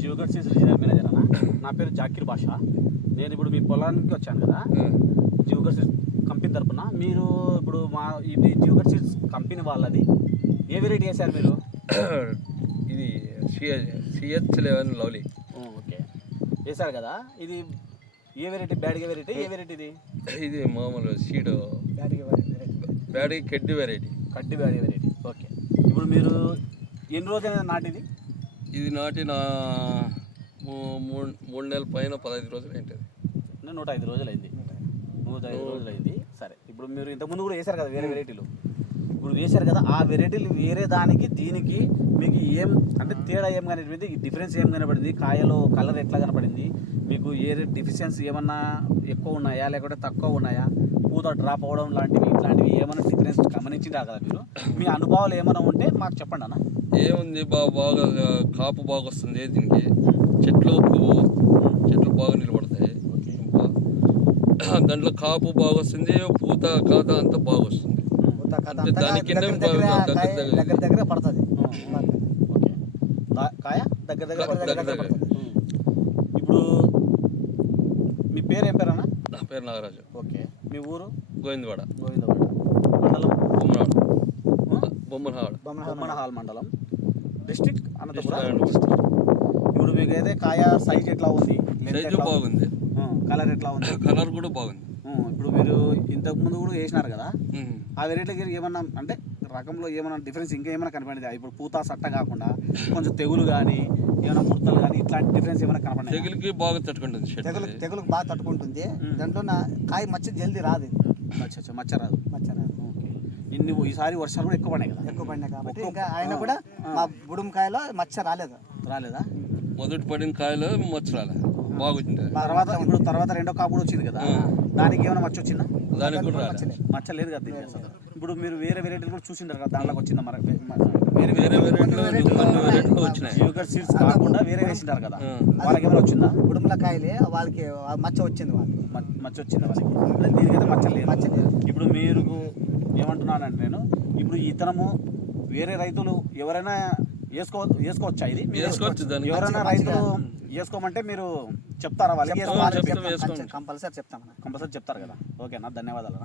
జియోగర్ seeds regional manager అన్న. నా పేరు జాకిర్ బాషా. నేను ఇప్పుడు మీ పొలానికి వచ్చాను కదా, జియోగర్ సీడ్స్ కంపెనీ తరపున. మీరు ఇప్పుడు మా ఇది జియోగర్ సీడ్స్ కంపెనీ వాళ్ళది ఏ వెరైటీ వేశారు మీరు? ఇది CH11 లవ్లీ. ఓకే, వేశారు కదా. ఇది ఏ వెరైటీ? బ్యాడ్గా వెరైటీ? ఏ వెరైటీ ఇది? ఇది మామూలు సీడ్ బ్యాడ్కి కడ్డి వెరైటీ. కడ్డి బ్యాడ్గా వెరైటీ. ఓకే, ఇప్పుడు మీరు ఎన్ని రోజులైనా నాటిది? ఇది నాటిన 3 నెలల పైన 15 రోజులు ఏంటది. 105 రోజులైంది. 105 రోజులైంది. సరే, ఇప్పుడు మీరు ఇంతకుముందు కూడా వేశారు కదా వేరే వెరైటీలు. ఇప్పుడు వేశారు కదా, ఆ వెరైటీలు వేరే దానికి దీనికి మీకు ఏం అంటే తేడా ఏం కనపడింది? డిఫరెన్స్ ఏం కనపడింది? కాయలో కలర్ ఎట్లా కనపడింది మీకు? ఏ డిఫిషియన్సీ ఏమన్నా ఎక్కువ ఉన్నాయా లేకపోతే తక్కువ ఉన్నాయా? పూత డ్రాప్ అవ్వడం లాంటివి ఇట్లాంటివి ఏమైనా డిఫరెన్స్ గమనించిందా కదా మీరు? మీ అనుభవాలు ఏమైనా ఉంటే మాకు చెప్పండి అన్న. ఏముంది, బాగా కాపు బాగా వస్తుంది దీనికి. చెట్లు బాగా నిలబడతాయి. దాంట్లో కాపు బాగా వస్తుంది, పూత కాత అంతా బాగా వస్తుంది. దానికి దగ్గర పడుతుంది. కాయ దగ్గర. ఇప్పుడు మీ పేరు ఏం పేరు అన్న? నా పేరు నాగరాజు. ఓకే, మీ ఊరు? గోవిందవాడ. మండలం? బొమ్మనహాల్ మండలం, డిస్ట్రిక్ట్ అనంతపురం. ఇప్పుడు మీకు అయితే కాయ సైజ్ ఎట్లా ఉంది? సైజు బాగుంది. కలర్ ఎట్లా ఉంది? కలర్ కూడా బాగుంది. ఇప్పుడు మీరు ఇంతకు ముందు కూడా వేసినారు కదా, ఆ వెరైటీకి ఏమన్నా అంటే రకంలో ఏమైనా డిఫరెన్స్ ఇంకా ఏమైనా కనపడింది? ఇప్పుడు పూత సట్ట కాకుండా కొంచెం తెగులు కానీ ఏమైనా ముడతలు కానీ ఇట్లాంటి డిఫరెన్స్ ఏమైనా కనపడింది? తెగులుకి బాగా తట్టుకుంటుంది. తెగులుకి బాగా తట్టుకుంటుంది. దాంట్లో కాయ మచ్చ జల్దీ రాదు. మచ్చ రాదు. ఓకే, ఈసారి వర్షాలు కూడా ఎక్కువ పడినాయి కదా? ఎక్కువ పడినాయి కాబట్టి ఇంకా ఆయన కూడా మా బుడుమ కాయలో మచ్చ రాలేదా? మొదటి పడిన కాయలో మచ్చ రాలేదు, బాగుంది. తర్వాత రెండో కాపు కూడా వచ్చింది కదా, దానికి ఏమైనా మచ్చ వచ్చిందా? దానికి కూడా మచ్చ లేదు కదా దీనికి అసలు. ఇప్పుడు మీరు వేరే వెరైటీలు కూడా చూసింటారు కదా, దాంట్లోకి వచ్చిందా? వేరే వెరైటీలు వచ్చినాయి. జియోగర్ సీడ్స్ కాకుండా వేరే వేసింటారు కదా, వాళ్ళకి ఏమైనా వచ్చిందా? బుడుమల కాయలే వాళ్ళకి మచ్చ వచ్చింది. మచ్చ వచ్చింది వాళ్ళకి, దీనికైతే మచ్చ లేదు. ఇప్పుడు మీరు ఏమంటున్నానంటే, నేను ఇప్పుడు ఈ ఇతరము వేరే రైతులు ఎవరైనా వేసుకోవచ్చా? ఇది వేసుకోవచ్చు. ఎవరైనా రైతులు వేసుకోమంటే మీరు చెప్తారా వాళ్ళకి? కంపల్సరీ చెప్తారు కదా. ఓకేనా, ధన్యవాదాలు.